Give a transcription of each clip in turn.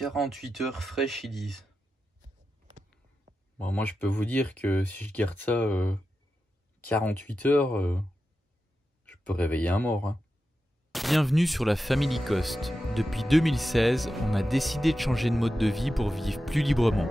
48 heures fraîches, ils disent. Bon, moi, je peux vous dire que si je garde ça 48 heures, je peux réveiller un mort. Hein. Bienvenue sur la Family Cost. Depuis 2016, on a décidé de changer de mode de vie pour vivre plus librement.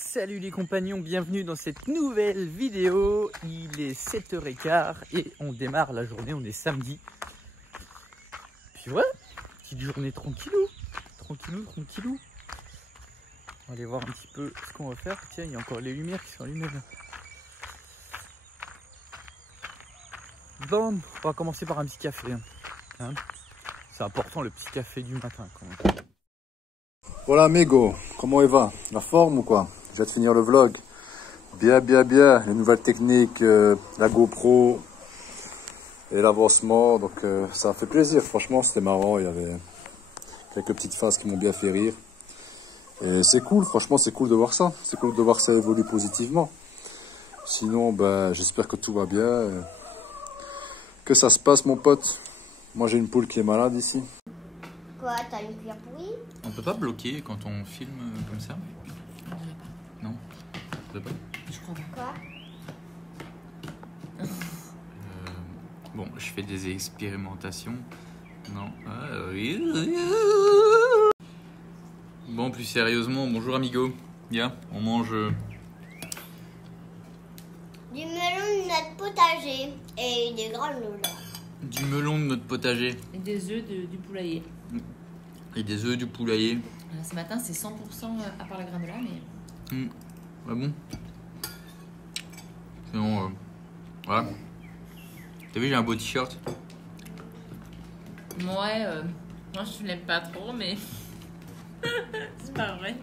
Salut les compagnons, bienvenue dans cette nouvelle vidéo. Il est 7h15 et on démarre la journée, on est samedi. Puis ouais, petite journée tranquillou. Tranquillou. On va aller voir un petit peu ce qu'on va faire. Tiens, il y a encore les lumières qui sont allumées là. Bon, on va commencer par un petit café. Hein. C'est important le petit café du matin quand même. Voilà amigo, comment il va? La forme ou quoi? Je viens de finir le vlog. Bien. Les nouvelles techniques, la GoPro et l'avancement. Donc ça a fait plaisir. Franchement, c'était marrant. Il y avait quelques petites phases qui m'ont bien fait rire. Et c'est cool, franchement, c'est cool de voir ça. C'est cool de voir ça évoluer positivement. Sinon, ben, j'espère que tout va bien. Que ça se passe, mon pote. Moi, j'ai une poule qui est malade ici. Quoi, t'as une cuillère pourrie? On peut pas bloquer quand on filme comme ça? Non, on peut pas. Je crois pas. Quoi? Bon, je fais des expérimentations. Non. Bon, plus sérieusement, bonjour amigo. Viens, on mange Du melon de notre potager et des granolas. du melon de notre potager Et des œufs du poulailler. et des œufs du poulailler. Ce matin, c'est 100% à part la granola, mais... Ah bon? Sinon, voilà. T'as vu, j'ai un beau t-shirt. Ouais, moi je l'aime pas trop, mais... c'est pas vrai.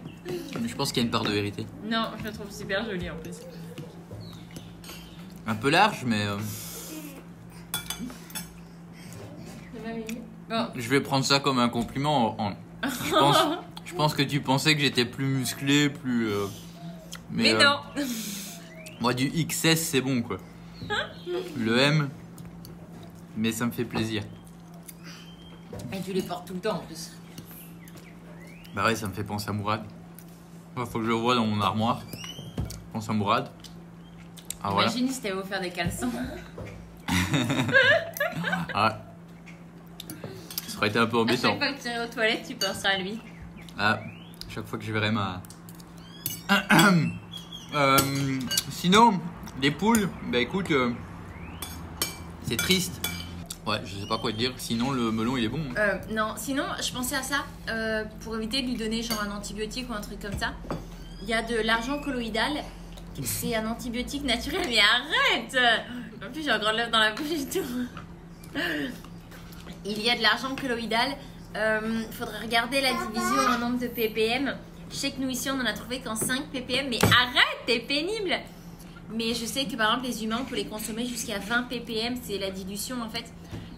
Mais je pense qu'il y a une part de vérité. Non, je le trouve super joli en plus. Un peu large, mais Bon. je vais prendre ça comme un compliment. Je pense que tu pensais que j'étais plus musclé, plus... Mais non. Moi, du XS, c'est bon, quoi. Le M, mais ça me fait plaisir. Et tu les portes tout le temps en plus. Bah ouais, ça me fait penser à Mourad. Faut que je le vois dans mon armoire. Je pense à Mourad. Ah, voilà. Imagine si t'avais offert des caleçons. Ah. Ça aurait été un peu À embêtant. chaque fois que tu irais aux toilettes, tu penseras à lui. Ah, chaque fois que je verrai ma... sinon, les poules, bah écoute, c'est triste. Ouais, je sais pas quoi te dire, sinon le melon il est bon. Non, sinon, je pensais à ça, pour éviter de lui donner genre un antibiotique ou un truc comme ça. Il y a de l'argent colloïdal. C'est un antibiotique naturel, mais arrête! En plus, j'ai encore de l'œuf dans la bouche et tout. Il y a de l'argent colloïdal. Faudrait regarder la division en nombre de ppm. Je sais que nous ici, on en a trouvé qu'en 5 ppm, mais arrête, t'es pénible! Mais je sais que par exemple, les humains, on peut les consommer jusqu'à 20 ppm, c'est la dilution en fait.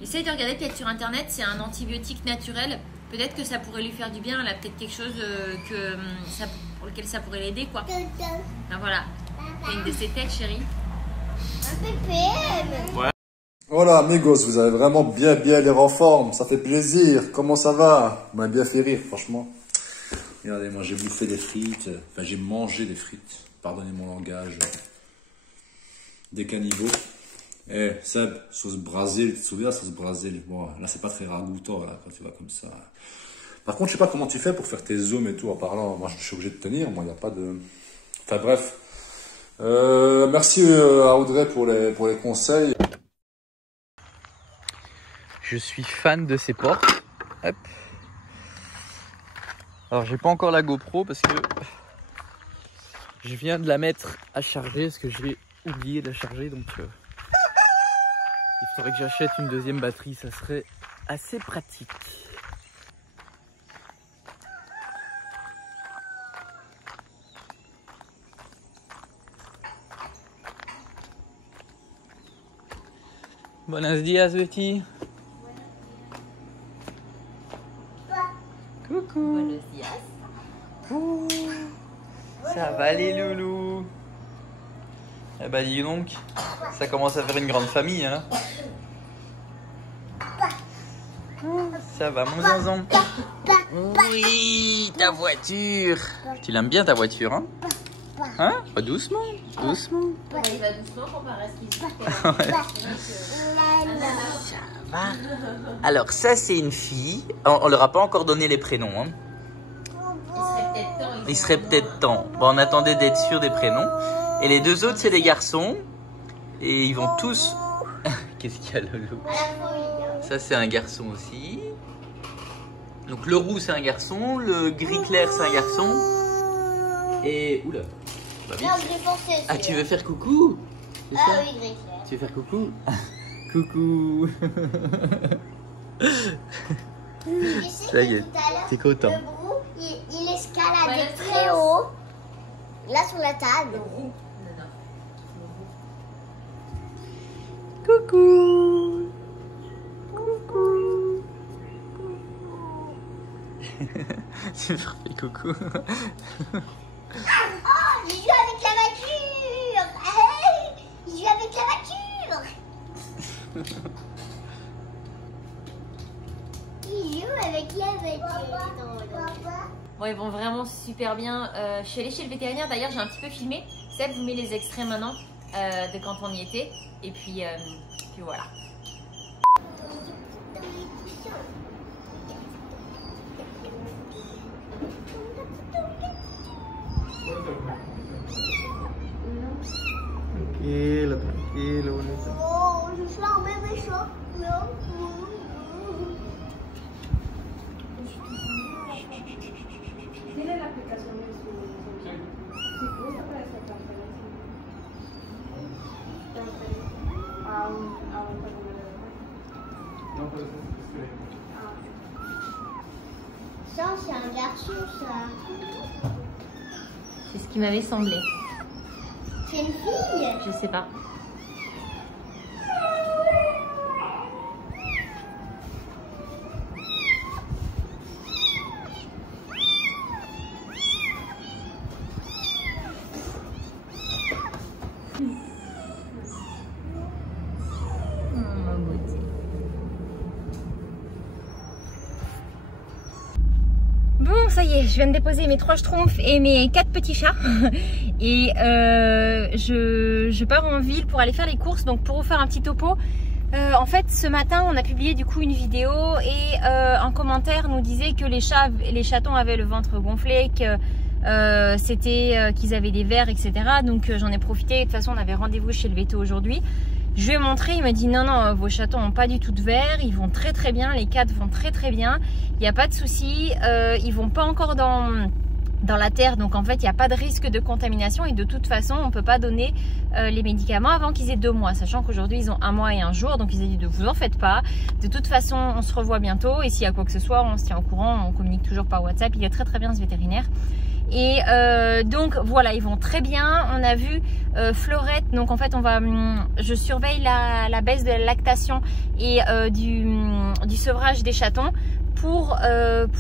Essaye de regarder peut-être sur internet, c'est un antibiotique naturel. Peut-être que ça pourrait lui faire du bien, elle a peut-être quelque chose pour lequel ça pourrait l'aider quoi. Ben voilà. T'as une de ces têtes, chérie. Un ppm. Ouais. Voilà amigos, vous avez vraiment bien l'air en forme. Ça fait plaisir. Comment ça va? Vous m'avez bien fait rire, franchement. Regardez, moi j'ai bouffé des frites. Enfin, j'ai mangé des frites. Pardonnez mon langage. Des caniveaux. Eh, Seb, sauce Brésil, tu te souviens, sauce Brésil? Bon, là, c'est pas très ragoûtant, là, quand tu vas comme ça. Par contre, je sais pas comment tu fais pour faire tes zooms et tout en parlant. Moi, je suis obligé de tenir. Moi, il n'y a pas de... Enfin, bref. Merci à Audrey pour les conseils. Je suis fan de ces portes. Hop. Alors, j'ai pas encore la GoPro parce que je viens de la mettre à charger parce que j'ai oublié de la charger, donc il faudrait que j'achète une deuxième batterie, ça serait assez pratique. Buenos días, Betty. Coucou. Buenos días. Ouh. Ça va les loulous? Eh bah dis donc, ça commence à faire une grande famille, hein. Ça va mon zinzon? Oui, ta voiture. Tu l'aimes bien ta voiture, hein? Hein? Oh, doucement, doucement. Il va doucement comparé à ce qu'il Ça va. Alors ça c'est une fille. On leur a pas encore donné les prénoms, hein. Il serait peut-être temps. Bon, on attendait d'être sûr des prénoms. Et les deux autres c'est des garçons. Et ils vont tous... Qu'est-ce qu'il y a Lolo? Ça c'est un garçon aussi. Donc le roux c'est un garçon, le gris clair c'est un garçon. Et... Oula, va vite. Ah, tu veux faire coucou? Ah oui, gris clair. Tu veux faire coucou? Coucou. Ça y est, t'es content. Le brou, il escaladait très haut, là sur la table. Coucou. Coucou. Tu me refais coucou. Oh, il joue avec la voiture. Hey, il joue avec la voiture. Il joue avec la voiture. Bon, ils vont vraiment super bien. Je suis allée chez le vétérinaire, d'ailleurs j'ai un petit peu filmé. Seb vous met les extraits maintenant de quand on y était. Et puis voilà. Tranquilo, tranquilo, bonito. Oh, je suis un bébé chat. Tiene la aplicación en su celular. Si gusta puede hacer transferencia. A un familiar. Non, parce que Ça, c'est un garçon, ça. C'est ce qui m'avait semblé. C'est une fille. Je sais pas. Bon, ça y est, je viens de déposer mes 3 schtroumpfs et mes 4 petits chats. Et je pars en ville pour aller faire les courses. Donc pour vous faire un petit topo, en fait ce matin on a publié du coup une vidéo et un commentaire nous disait que les chatons avaient le ventre gonflé, que qu'ils avaient des vers, etc. Donc j'en ai profité. De toute façon on avait rendez-vous chez le véto aujourd'hui. Je lui ai montré, il m'a dit non, vos chatons n'ont pas du tout de verre, ils vont très très bien, les 4 vont très très bien, il n'y a pas de souci, ils vont pas encore dans la terre, donc en fait il n'y a pas de risque de contamination et de toute façon on ne peut pas donner les médicaments avant qu'ils aient 2 mois, sachant qu'aujourd'hui ils ont 1 mois et 1 jour, donc ils ont dit de vous en faites pas, de toute façon on se revoit bientôt et s'il y a quoi que ce soit on se tient au courant, on communique toujours par WhatsApp, il est très très bien ce vétérinaire. Et donc voilà, ils vont très bien. On a vu Fleurette, donc en fait je surveille la baisse de la lactation et du sevrage des chatons pour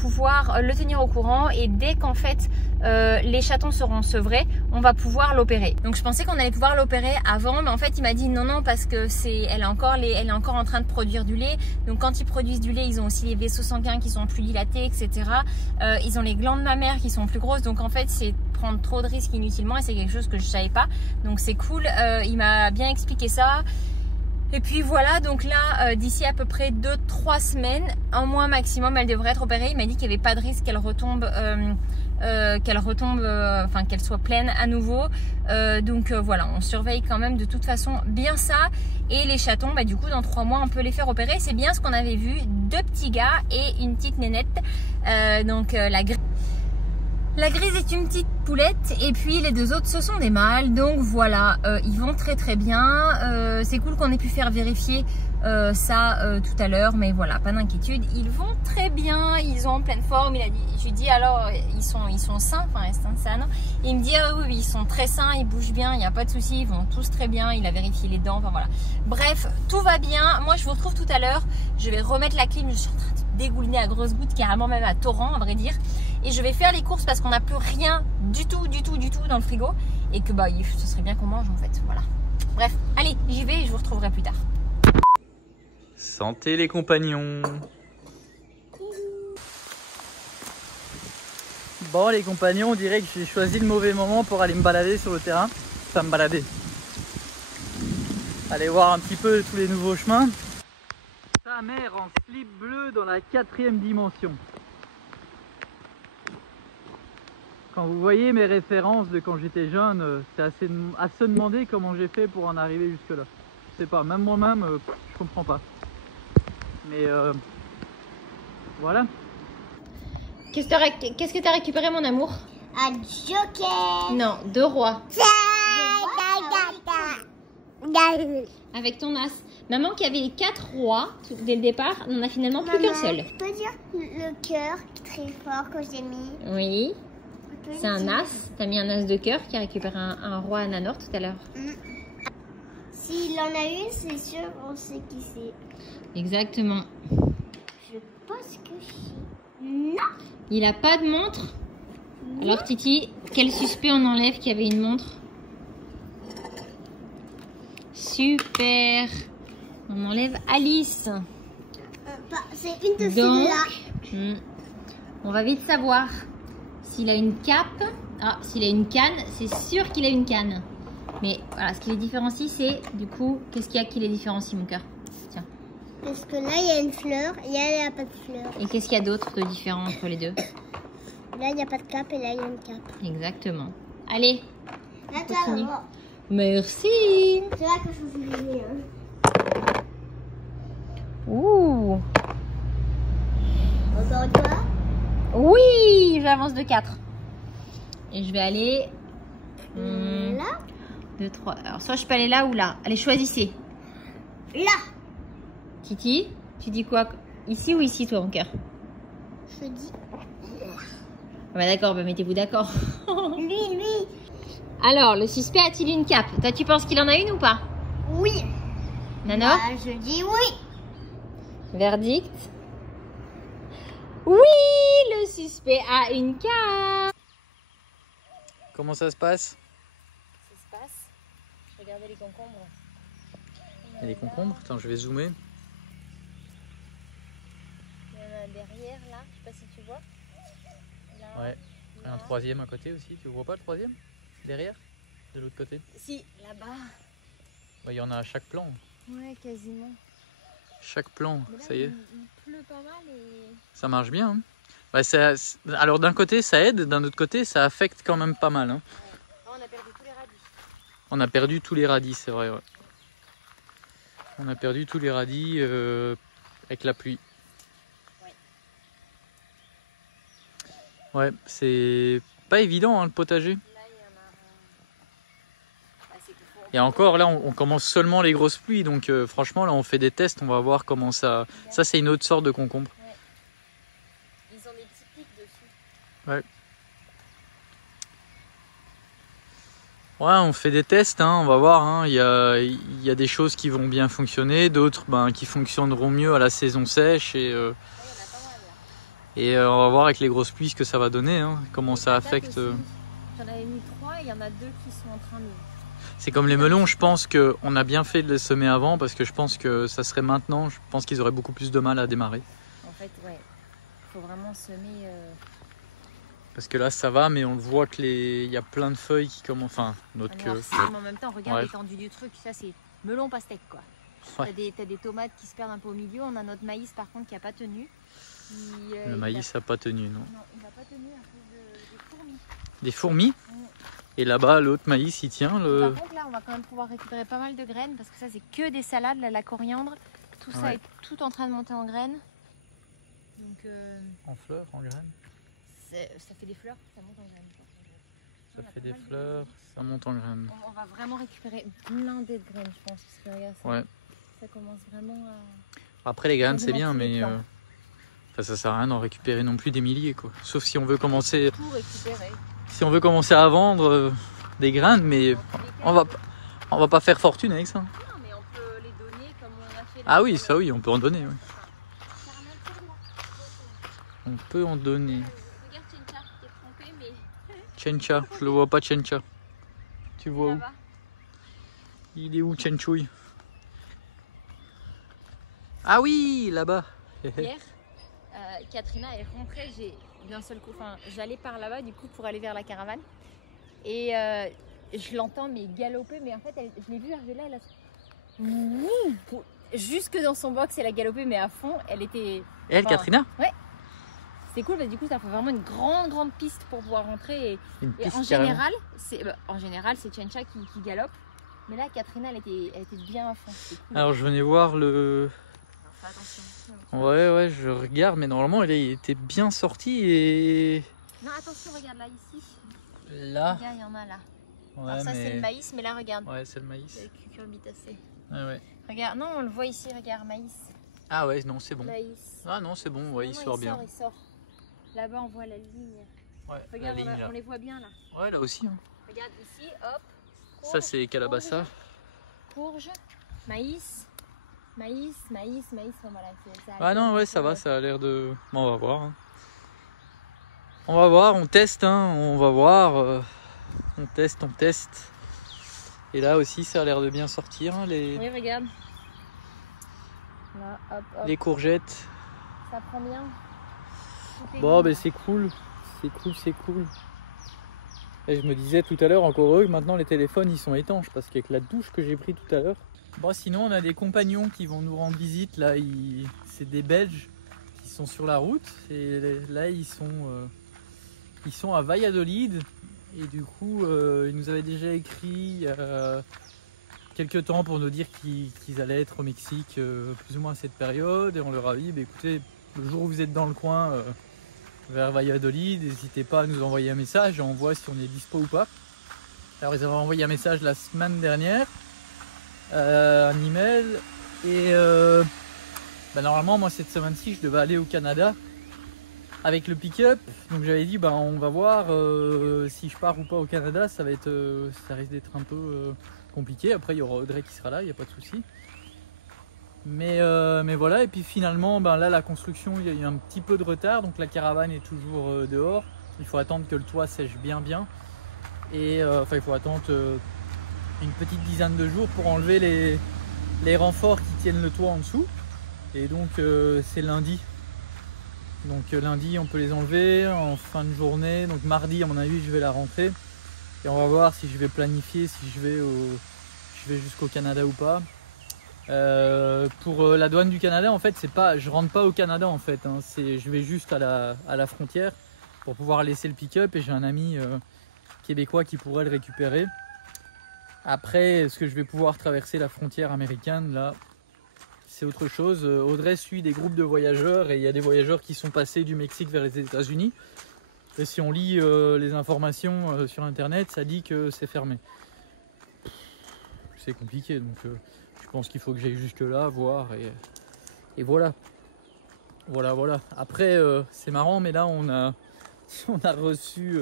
pouvoir le tenir au courant, et dès qu'en fait les chatons seront sevrés, on va pouvoir l'opérer. Donc je pensais qu'on allait pouvoir l'opérer avant, mais en fait il m'a dit non parce que elle est encore en train de produire du lait. Donc quand ils produisent du lait, ils ont aussi les vaisseaux sanguins qui sont plus dilatés, etc. Ils ont les glandes mammaires qui sont plus grosses, donc en fait c'est prendre trop de risques inutilement et c'est quelque chose que je savais pas. Donc c'est cool, il m'a bien expliqué ça. Et puis voilà, donc là, d'ici à peu près 2-3 semaines, un mois maximum, elle devrait être opérée. Il m'a dit qu'il n'y avait pas de risque qu'elle retombe, enfin qu'elle soit pleine à nouveau. Donc voilà, on surveille quand même de toute façon bien ça. Et les chatons, bah, du coup, dans 3 mois, on peut les faire opérer. C'est bien ce qu'on avait vu, 2 petits gars et une petite nénette. Donc La grise est une petite poulette et puis les deux autres ce sont des mâles, donc voilà, ils vont très très bien. C'est cool qu'on ait pu faire vérifier ça tout à l'heure, mais voilà, pas d'inquiétude, ils vont très bien, ils sont en pleine forme. Je lui dis alors ils sont sains, enfin sains. Il me dit ah oui, ils sont très sains, ils bougent bien, il n'y a pas de souci, ils vont tous très bien, il a vérifié les dents, enfin voilà. Bref, tout va bien, moi je vous retrouve tout à l'heure, je vais remettre la clim, je suis en train de dégouliner à grosses gouttes, carrément même à torrent à vrai dire. Et je vais faire les courses parce qu'on n'a plus rien du tout dans le frigo. Et que bah, ce serait bien qu'on mange en fait. Voilà. Bref, allez, j'y vais et je vous retrouverai plus tard. Santé les compagnons. Bon les compagnons, on dirait que j'ai choisi le mauvais moment pour aller me balader sur le terrain. Enfin me balader. Aller voir un petit peu tous les nouveaux chemins. Sa mère en slip bleu dans la 4e dimension. Quand vous voyez mes références de quand j'étais jeune, c'est à se demander comment j'ai fait pour en arriver jusque là. Je sais pas, même moi-même, je comprends pas. Mais voilà. Qu'est-ce que t'as récupéré mon amour? Un joker. Non, 2 rois. Avec ton as. Maman qui avait 4 rois dès le départ, n'en a finalement plus qu'un seul. Je peux dire le cœur très fort que j'ai mis. Oui. C'est un as. T'as mis un as de cœur qui a récupéré un roi Ananor tout à l'heure. S'il en a une, c'est sûr, on sait qui c'est. Exactement. Je pense que c'est... Non. Il a pas de montre. Alors Titi, quel suspect on enlève qui avait une montre? Super. On enlève Alice. C'est une de Donc, celles-là. On va vite savoir s'il a une cape. Ah, s'il a une canne, c'est sûr qu'il a une canne. Mais voilà, ce qui les différencie, c'est du coup, qu'est-ce qu'il y a qui les différencie, mon cœur? Tiens. Parce que là, il y a une fleur et là, il n'y a pas de fleur. Et qu'est-ce qu'il y a d'autre de différent entre les deux? Là, il n'y a pas de cape et là, il y a une cape. Exactement. Allez. Attends, continue. maman. Merci. C'est là que je vous ai Ouh. Encore une fois. Oui, j'avance de 4. Et je vais aller... Là. 2, 3. Alors, soit je peux aller là ou là. Allez, choisissez. Là. Titi, tu dis quoi? Ici ou ici, toi, mon cœur? Je dis. Ah bah d'accord, bah mettez-vous d'accord. Lui. Alors, le suspect a-t-il une cape? Toi, tu penses qu'il en a une ou pas? Oui. Nana? Bah, je dis oui. Verdict? Oui, le suspect a une cape. Comment ça se passe? Ça se passe. Regardez les concombres. Et les concombres? Attends, je vais zoomer. Il y en a derrière, là. Je sais pas si tu vois. Là, Ouais. là. Un 3e à côté aussi. Tu vois pas le 3e? Derrière? De l'autre côté? Si, là-bas. Il y en a à chaque plan. Ouais, quasiment. Chaque plan, Mais là, ça y est. Il pleut pas mal et... Ça marche bien. Hein. Bah, alors d'un côté ça aide, d'un autre côté ça affecte quand même pas mal. Hein. Oh, on a perdu tous les radis. On a perdu tous les radis, c'est vrai. Ouais. On a perdu tous les radis avec la pluie. Ouais, c'est pas évident hein, le potager. Là, il y en a... Ah, c'est qu'il faut... Et encore là on commence seulement les grosses pluies, donc franchement là on fait des tests, on va voir comment ça... Ça c'est une autre sorte de concombre. Ils ont des petits pics dessus. Ouais. Ouais, on fait des tests, hein, on va voir. Hein. Il y a des choses qui vont bien fonctionner, d'autres qui fonctionneront mieux à la saison sèche. Et, on va voir avec les grosses pluies ce que ça va donner, hein, comment ça affecte. J'en avais mis 3 et il y en a 2 qui sont en train de... C'est comme les melons, je pense qu'on a bien fait de les semer avant parce que je pense que ça serait maintenant, je pense qu'ils auraient beaucoup plus de mal à démarrer. En fait, ouais, il faut vraiment semer... Parce que là ça va, mais on le voit qu'il y a plein de feuilles qui commencent. Enfin, notre queue. Mais en même temps, regarde l'étendue du truc, ça c'est melon pastèque quoi. Ouais. T'as des tomates qui se perdent un peu au milieu, on a notre maïs par contre qui n'a pas tenu. Le maïs n'a pas tenu, non. Non, il n'a pas tenu à cause des fourmis. Des fourmis? Et là-bas, l'autre maïs, il tient. Par contre, là, on va quand même pouvoir récupérer pas mal de graines parce que ça, c'est que des salades, là, la coriandre. Tout ça est tout en train de monter en graines. Donc, en fleurs, en graines? ça fait des fleurs, ça monte en graines. Ça fait des fleurs, ça monte en graines. On va vraiment récupérer plein de graines, je pense. Parce que regarde, Ouais. ça commence vraiment à... Après les graines c'est bien, tous les mais plants. enfin, ça sert à rien d'en récupérer non plus des milliers quoi. Sauf si on veut commencer, Tout récupérer. à vendre des graines, mais on va pas faire fortune avec ça. Non, mais on peut les donner comme on a fait. Ah oui, ça oui, on peut en donner. Ouais. On peut en donner. Regarde Chencha, t'es trompé, mais Chencha, je le vois pas Chencha. Tu vois où? là-bas. Il est où Chenchouille? Ah oui, là-bas. Hier, Katrina est rentrée, d'un seul coup, j'allais par là-bas du coup pour aller vers la caravane et je l'entends mais galoper, mais en fait je l'ai vue arriver là, jusque dans son box elle a galopé mais à fond, elle était... Elle, Katrina? C'était cool, parce que du coup ça fait vraiment une grande piste pour pouvoir rentrer et Une en piste général, c'est Chencha qui galope, mais là Katrina elle était bien à fond. C'était cool. Alors je venais voir le... Alors, fais attention. Ouais, je regarde, mais normalement il était bien sorti et... Non, attention, regarde là, ici. Là? Regarde, il y en a là. Ouais, Alors ça c'est le mais... maïs, mais là regarde. Ouais, c'est le maïs. C'est le cucurbitacé. Ouais. Regarde, non, on le voit ici, regarde, maïs. Ah ouais, non, c'est bon. Maïs. Ah non, c'est bon, ouais, il Non, sort bien. Il sort. Là-bas, on voit la ligne. Ouais, Regarde, la ligne là. on les voit bien là. Ouais, là aussi. Hein. Regarde ici, hop. Ça courge, c'est calabassa. Courge, maïs, voilà. Ah non, ouais, ça va, ça a l'air de... Bon, on va voir. Hein. On va voir, on teste, hein, on va voir. On teste. Et là aussi, ça a l'air de bien sortir, hein, Oui, regarde. Là, hop. les courgettes. Ça prend bien. Tout est Bon, bien, ben là. c'est cool. Et je me disais tout à l'heure, encore heureux que maintenant les téléphones ils sont étanches, parce qu'avec la douche que j'ai pris tout à l'heure. Bon, sinon on a des compagnons qui vont nous rendre visite. Là, c'est des Belges qui sont sur la route. Et là, ils sont à Valladolid. Et du coup, ils nous avaient déjà écrit il y a quelques temps pour nous dire qu'ils allaient être au Mexique plus ou moins à cette période. Et on leur a dit, bah, écoutez, le jour où vous êtes dans le coin vers Valladolid, n'hésitez pas à nous envoyer un message et on voit si on est dispo ou pas. Alors ils avaient envoyé un message la semaine dernière, un email, et normalement moi cette semaine-ci je devais aller au Canada avec le pick-up, donc j'avais dit on va voir si je pars ou pas au Canada. Ça risque d'être un peu compliqué. Après il y aura Audrey qui sera là, il n'y a pas de souci. Mais voilà, et puis finalement là la construction, il y a eu un petit peu de retard, donc la caravane est toujours dehors. Il faut attendre que le toit sèche bien et il faut attendre une petite dizaine de jours pour enlever les renforts qui tiennent le toit en dessous. Et donc c'est lundi. Donc lundi on peut les enlever en fin de journée, donc mardi à mon avis je vais la rentrer et on va voir si je vais planifier, si je vais jusqu'au Canada ou pas. Pour la douane du Canada, en fait, je rentre pas au Canada en fait, hein, je vais juste à la frontière pour pouvoir laisser le pick-up, et j'ai un ami québécois qui pourrait le récupérer. Après, est-ce que je vais pouvoir traverser la frontière américaine? Là, c'est autre chose. Audrey suit des groupes de voyageurs et il y a des voyageurs qui sont passés du Mexique vers les États-Unis. Et si on lit les informations sur internet, ça dit que c'est fermé. C'est compliqué, donc je pense qu'il faut que j'aille jusque là voir, et voilà. Voilà. Après c'est marrant, mais là on a reçu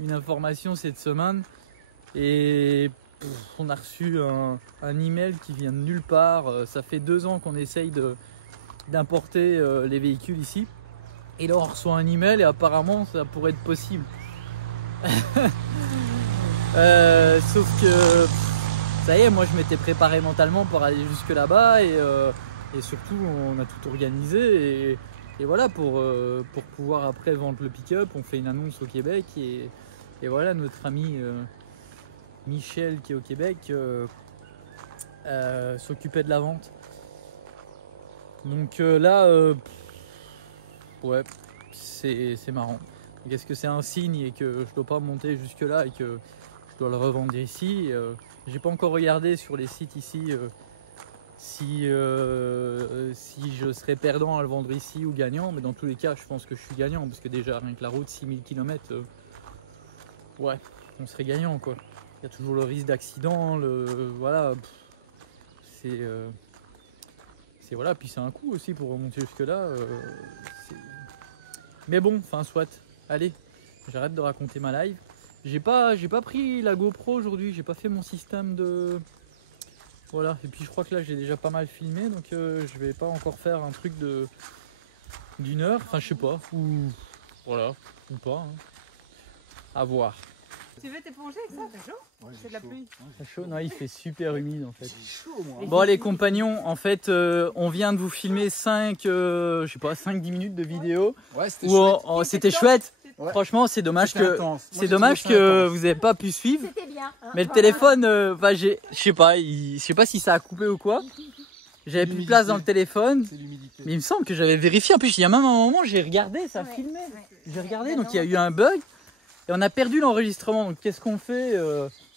une information cette semaine, et on a reçu un email qui vient de nulle part. Ça fait 2 ans qu'on essaye d'importer les véhicules ici, et là on reçoit un email et apparemment ça pourrait être possible. Sauf que ça y est, moi je m'étais préparé mentalement pour aller jusque là-bas, et surtout on a tout organisé, et voilà, pour pouvoir après vendre le pick-up, on fait une annonce au Québec, et voilà, notre ami Michel qui est au Québec s'occupait de la vente. Donc là, ouais, c'est marrant. Est-ce que c'est un signe et que je dois pas monter jusque là et que je dois le revendre ici? J'ai pas encore regardé sur les sites ici si je je serais perdant à le vendre ici ou gagnant, mais dans tous les cas, je pense que je suis gagnant parce que déjà, rien que la route, 6000 km, ouais, on serait gagnant quoi. Il y a toujours le risque d'accident, voilà, c'est voilà, puis c'est un coût aussi pour remonter jusque-là. Mais bon, enfin, soit. Allez, j'arrête de raconter ma live. J'ai pas pris la GoPro aujourd'hui, j'ai pas fait mon système de. Voilà, et puis je crois que là j'ai déjà pas mal filmé, donc je vais pas encore faire un truc d'une heure, enfin je sais pas, ou voilà, ou pas, hein. À voir. Tu veux t'éponger avec ça? T'as chaud? C'est de la pluie. C'est chaud, non, il fait super humide en fait. C'est chaud, moi. Bon les compagnons, en fait on vient de vous filmer 5-10 minutes de vidéo. Ouais, c'était Où c'était chouette. Ouais. Franchement, c'est dommage C'était que intense. Moi, c'est j'ai dommage trouvé ça que intense. vous n'avez pas pu suivre. C'était bien. Hein. Mais le téléphone, je sais pas si ça a coupé ou quoi. J'avais plus de place dans le téléphone. C'est l'humidité. Mais il me semble que j'avais vérifié. En plus, il y a même un moment, j'ai regardé, ça Ouais, filmait. ouais. J'ai regardé, donc il y a eu un bug. Et on a perdu l'enregistrement. Donc qu'est-ce qu'on fait?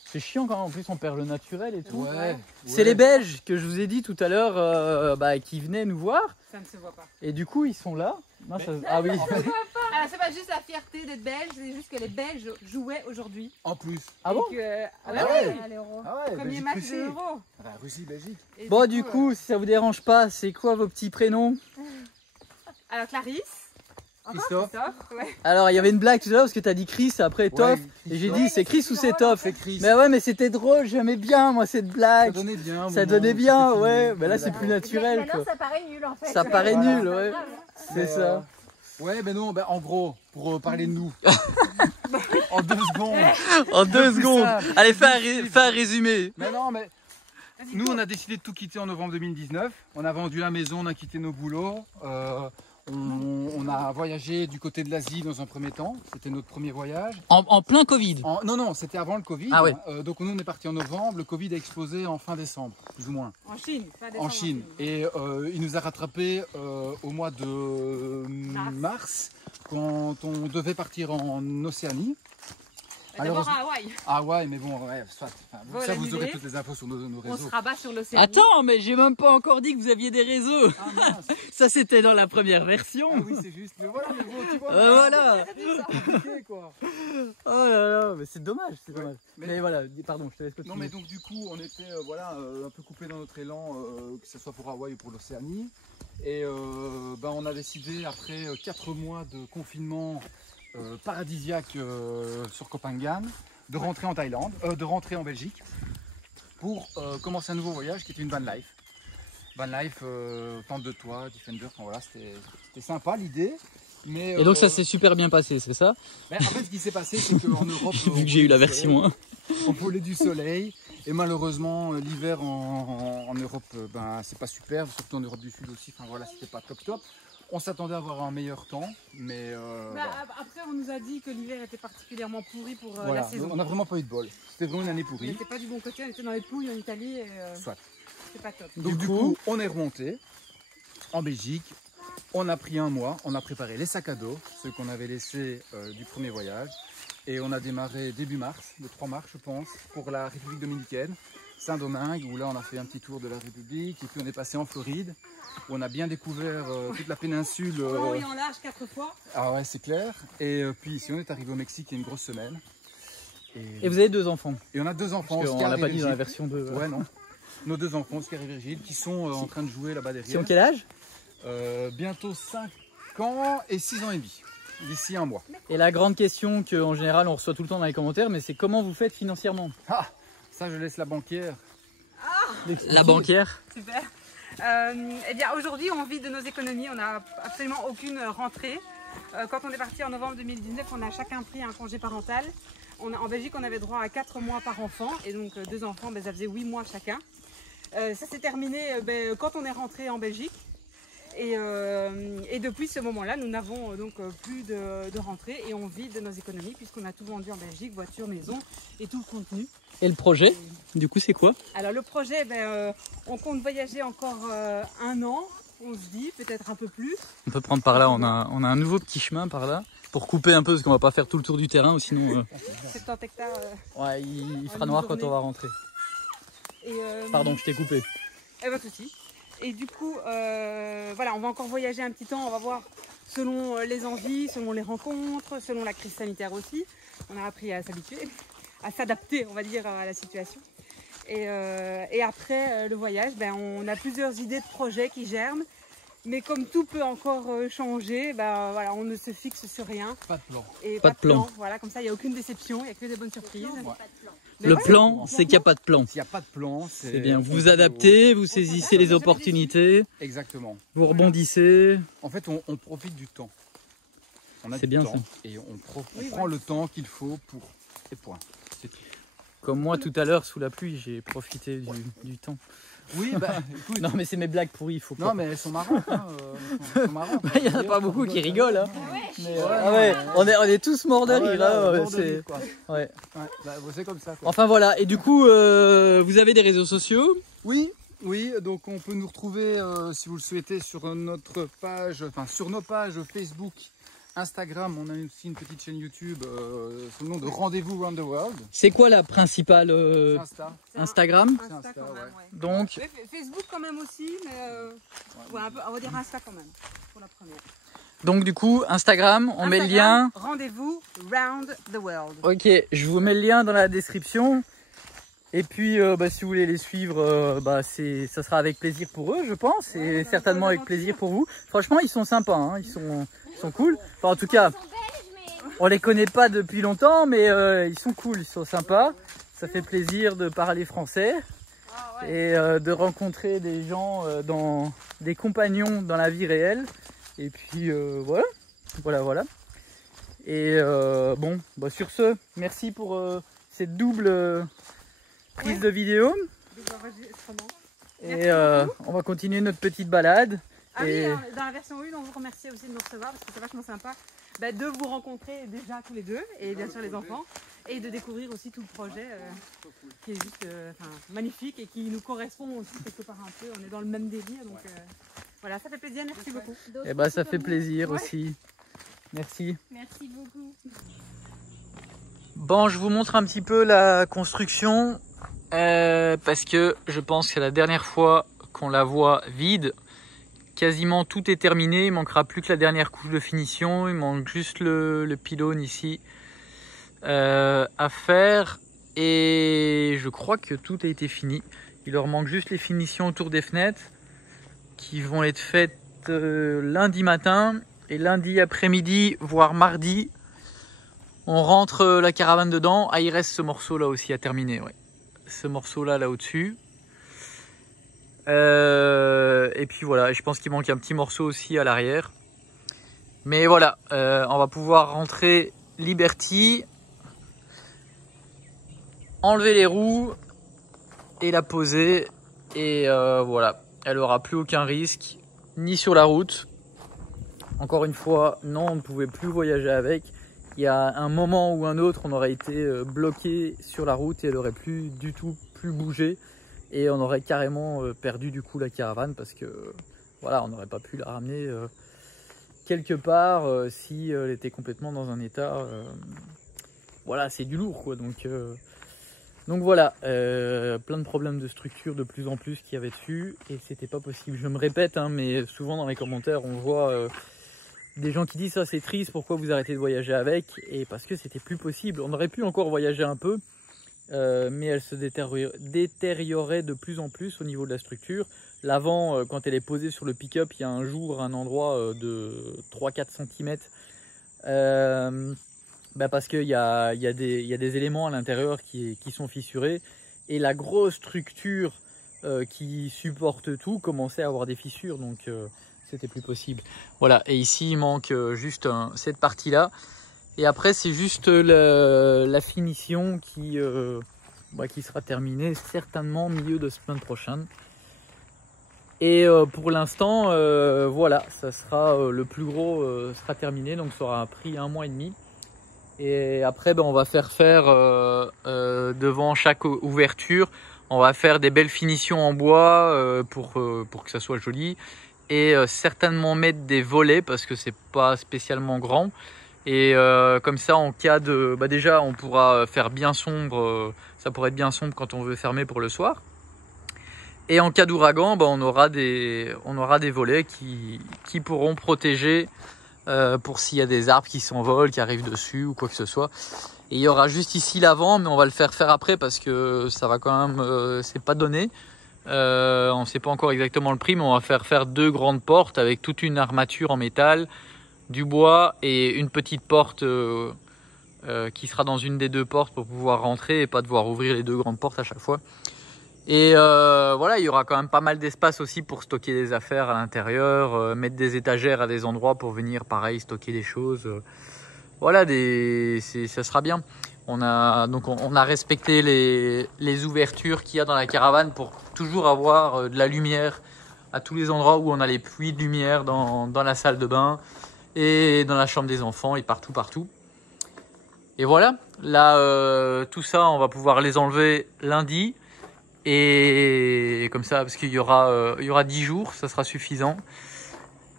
C'est chiant quand même. En plus, on perd le naturel et tout. Ouais. C'est les Belges que je vous ai dit tout à l'heure qui venaient nous voir. Ça ne se voit pas. Et du coup, ils sont là. Non, ah oui. Ah, c'est pas juste la fierté d'être belge, c'est juste que les Belges jouaient aujourd'hui. En plus. Ah bon? Et que, Ah bah ouais. oui, à l'Euro. Ah ouais, Premier match de l'Euro. Russie, Belgique. Et Bon, du coup, si ça vous dérange pas, c'est quoi vos petits prénoms? alors Clarisse. Christophe. Ouais. Alors, il y avait une blague tout à l'heure parce que t'as dit Chris après Toff. Ouais, Et j'ai Christophe. dit, c'est Chris ou c'est Toff? C'est Chris. Mais ouais, mais c'était drôle, j'aimais bien moi cette Ça blague. donnait bien. Ça bon, donnait bien, c'était ouais. fini. Mais là, c'est plus naturel Maintenant, quoi. ça paraît nul en fait. Ça paraît Voilà. nul, ouais. C'est Mais, ça. Ouais, ben non, ben en gros, pour parler de nous. En 2 secondes. En 2 plus secondes. simple. Allez, fais un résumé. Mais non, mais nous, on a décidé de tout quitter en novembre 2019. On a vendu la maison, on a quitté nos boulots. On a voyagé du côté de l'Asie dans un premier temps. C'était notre premier voyage. En plein Covid. Non, c'était avant le Covid. Ah ouais. Donc nous, on est parti en novembre. Le Covid a explosé en fin décembre, plus ou moins. En Chine. Pas En décembre, Chine. Et il nous a rattrapés au mois de mars, quand on devait partir en Océanie. D'abord à Hawaï. Ah ouais, mais bon, ouais, soit. Enfin, Vol ça, vous annulé. aurez toutes les infos sur nos On réseaux. se rabat sur l'océan. Attends, mais j'ai même pas encore dit que vous aviez des réseaux. Ah mince. Ça, c'était dans la première version. Ah oui, c'est juste. Mais voilà, mais bon, tu vois. Voilà. C'est compliqué, quoi. Oh là là, mais c'est dommage, c'est Ouais. dommage. Mais- Mais voilà, pardon, je te laisse continuer. Non, mais donc du coup, on était un peu coupé dans notre élan, que ce soit pour Hawaï ou pour l'Océanie. Et on a décidé, après 4 mois de confinement paradisiaque sur Koh Phangan, de rentrer en Thaïlande, de rentrer en Belgique pour commencer un nouveau voyage qui était une van life. Van life, tente de toit, Defender, enfin voilà, c'était sympa l'idée. Mais, Et donc ça s'est super bien passé, c'est ça? en fait, ce qui s'est passé, c'est qu'en Europe, Vu que j'ai eu la version 1. on voulait du soleil et malheureusement l'hiver en Europe c'est pas super, surtout en Europe du Sud aussi, enfin voilà, c'était pas top. On s'attendait à avoir un meilleur temps, mais voilà. Après, on nous a dit que l'hiver était particulièrement pourri pour Voilà, la saison. on n'a vraiment pas eu de bol. C'était vraiment une année On pourrie. n'était pas du bon côté, on était dans les pouilles en Italie et Soit. c'était pas top. Donc du coup, on est remonté en Belgique. On a pris un mois, on a préparé les sacs à dos, ceux qu'on avait laissés du premier voyage. Et on a démarré début mars, le 3 mars je pense, pour la République dominicaine, Saint-Domingue, où là on a fait un petit tour de la République. Et puis on est passé en Floride, où on a bien découvert toute la péninsule. En haut et en large 4 fois. Ah ouais, c'est clair. Et puis ici on est arrivé au Mexique il y a une grosse semaine. Et vous avez 2 enfants? Et on a 2 enfants, Parce qu'on Oscar l'a et pas dit dans la Virgile. version 2. Ouais, non. Nos 2 enfants, Oscar et Virgile, qui sont en train de jouer là-bas derrière. Qui ont quel âge? Bientôt 5 ans et 6 ans et demi, d'ici un mois. Et la grande question qu'en général on reçoit tout le temps dans les commentaires, mais c'est comment vous faites financièrement? Ah, ça je laisse la banquière. La banquière? Super. Eh bien aujourd'hui on vit de nos économies, on n'a absolument aucune rentrée. Quand on est parti en novembre 2019, on a chacun pris un congé parental. En Belgique on avait droit à 4 mois par enfant et donc 2 enfants, ça faisait 8 mois chacun. Ça s'est terminé quand on est rentré en Belgique. Et depuis ce moment-là, nous n'avons donc plus de rentrée et on vit de nos économies puisqu'on a tout vendu en Belgique, voiture, maison et tout le contenu. Et le projet, du coup, c'est quoi? Alors le projet, on compte voyager encore 1 an, on se dit, peut-être un peu plus. On peut prendre par là, on a un nouveau petit chemin par là, pour couper un peu, parce qu'on va pas faire tout le tour du terrain, ou sinon 70 hectares. ouais, il fera une noir quand journée. on va rentrer. Et, Pardon, je t'ai coupé. Pas de souci. Et du coup, voilà, on va encore voyager un petit temps, on va voir selon les envies, selon les rencontres, selon la crise sanitaire aussi. On a appris à s'habituer, à s'adapter, on va dire, à la situation. Et après le voyage, ben, on a plusieurs idées de projets qui germent. Mais comme tout peut encore changer, ben, voilà, on ne se fixe sur rien. Pas de plan. Et Pas de plan. Voilà, comme ça, il n'y a aucune déception, il n'y a que des bonnes surprises. Mais Le ouais, plan, c'est qu'il n'y a pas de plan. S'il n'y a pas de plan, C'est bien. Vous vous adaptez, vous saisissez les opportunités, Exactement. vous rebondissez. En fait, on profite du temps. On a C'est du bien, temps ça. et on Oui, prend le temps qu'il faut pour... Et point. C'est tout. Comme moi tout à l'heure sous la pluie, j'ai profité du temps. Oui, bah écoute. Non mais c'est mes blagues pourries, il faut pas. Non, mais elles sont marrantes. Hein, elles sont marrantes. Il n'y en a pas beaucoup qui rigolent. Hein. Mais, Ouais, ah ouais, on est tous morts de Ah ouais, rire. là, Là, bord de c'est... rire, quoi. Ouais. Ouais, bah, c'est comme ça. Quoi. Enfin voilà, et du coup, vous avez des réseaux sociaux? Oui, donc on peut nous retrouver si vous le souhaitez sur notre page, enfin sur nos pages Facebook, Instagram. On a aussi une petite chaîne YouTube sous le nom de Rendez-vous Round the World. C'est quoi la principale C'est Insta. c'est un Instagram? Insta Insta, quand même, ouais. ouais. Donc, Mais Facebook quand même aussi, mais ouais, un peu, on va dire Insta quand même, pour la première. donc du coup, Instagram, on met le Instagram, lien. Rendez-vous Round the World. Ok, je vous mets le lien dans la description. Et puis, si vous voulez les suivre, ça sera avec plaisir pour eux, je pense, et bah, certainement bonne avec aventure. plaisir pour vous. Franchement, ils sont sympas, hein, ils sont cool. Enfin, en tout cas, on les connaît pas depuis longtemps, mais ils sont cool, ils sont sympas. Ça fait plaisir de parler français Ah ouais. et de rencontrer des gens, des compagnons dans la vie réelle. Et puis voilà. Et sur ce, merci pour cette double prise de vidéo. Double enregistrement. Et Merci on va continuer notre petite balade. Ah Et- oui, hein, dans la version 1, on vous remercie aussi de nous recevoir parce que c'est vachement sympa de vous rencontrer déjà tous les deux et bien sûr les enfants et de découvrir aussi tout le projet qui est juste magnifique et qui nous correspond aussi quelque part un peu. On est dans le même délire donc voilà, ça fait plaisir, merci beaucoup. Et ça fait plaisir aussi. Merci. Merci beaucoup. Bon, je vous montre un petit peu la construction parce que je pense que c'est la dernière fois qu'on la voit vide. Quasiment tout est terminé, il manquera plus que la dernière couche de finition, il manque juste le pylône ici à faire et je crois que tout a été fini. Il leur manque juste les finitions autour des fenêtres qui vont être faites lundi matin et lundi après-midi, voire mardi. On rentre la caravane dedans. Ah, il reste ce morceau là aussi à terminer, ouais. Ce morceau là au-dessus. Et puis voilà, je pense qu'il manque un petit morceau aussi à l'arrière. Mais voilà, on va pouvoir rentrer Liberty, enlever les roues et la poser. Et voilà, elle aura plus aucun risque, ni sur la route. Encore une fois, non, on ne pouvait plus voyager avec. Il y a un moment ou un autre, on aurait été bloqué sur la route et elle aurait plus du tout pu bouger. Et on aurait carrément perdu du coup la caravane parce que voilà, on n'aurait pas pu la ramener quelque part si elle était complètement dans un état. Voilà, c'est du lourd quoi. Donc voilà, plein de problèmes de structure de plus en plus qu'il y avait dessus et c'était pas possible. Je me répète, hein, mais souvent dans les commentaires, on voit des gens qui disent ça c'est triste, pourquoi vous arrêtez de voyager avec? Et parce que c'était plus possible. On aurait pu encore voyager un peu. Mais elle se détériorait de plus en plus au niveau de la structure. L'avant, quand elle est posée sur le pick-up, il y a un endroit de 3-4 cm parce qu'il y a des éléments à l'intérieur qui sont fissurés et la grosse structure qui supporte tout commençait à avoir des fissures, donc c'était plus possible. Voilà, et ici il manque juste cette partie là. Et après, c'est juste la finition qui sera terminée certainement au milieu de semaine prochaine. Et pour l'instant, voilà, ça sera le plus gros sera terminé, donc ça aura pris 1 mois et demi. Et après, on va faire devant chaque ouverture, on va faire des belles finitions en bois pour que ça soit joli. Et certainement mettre des volets parce que c'est pas spécialement grand. Et comme ça, en cas de... déjà, on pourra faire bien sombre. Ça pourrait être bien sombre quand on veut fermer pour le soir. Et en cas d'ouragan, on aura des volets qui pourront protéger pour s'il y a des arbres qui s'envolent, qui arrivent dessus ou quoi que ce soit. Et il y aura juste ici l'avant, mais on va le faire après parce que ça va quand même, c'est pas donné. On ne sait pas encore exactement le prix, mais on va faire 2 grandes portes avec toute une armature en métal, du bois et une petite porte qui sera dans une des 2 portes pour pouvoir rentrer et pas devoir ouvrir les 2 grandes portes à chaque fois. Et voilà, il y aura quand même pas mal d'espace aussi pour stocker des affaires à l'intérieur, mettre des étagères à des endroits pour venir, pareil, stocker des choses. Voilà, ça sera bien. On a respecté les ouvertures qu'il y a dans la caravane pour toujours avoir de la lumière à tous les endroits où on a les puits de lumière dans la salle de bain et dans la chambre des enfants et partout. Et voilà, là, tout ça, on va pouvoir les enlever lundi. Et comme ça, parce qu'il y aura 10 jours, ça sera suffisant.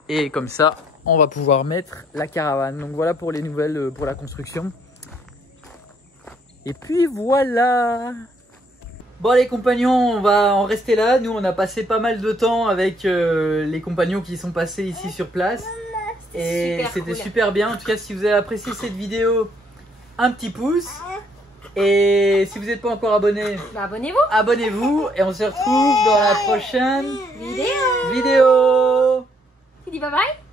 Et comme ça, on va pouvoir mettre la caravane. Donc voilà pour les nouvelles pour la construction. Et puis voilà. Bon les compagnons, on va en rester là. Nous on a passé pas mal de temps avec les compagnons qui sont passés ici sur place. Et c'était super bien. En tout cas, si vous avez apprécié cette vidéo, un petit pouce. Et si vous n'êtes pas encore abonné, abonnez-vous. Abonnez-vous et on se retrouve dans la prochaine vidéo. Tu dis bye bye.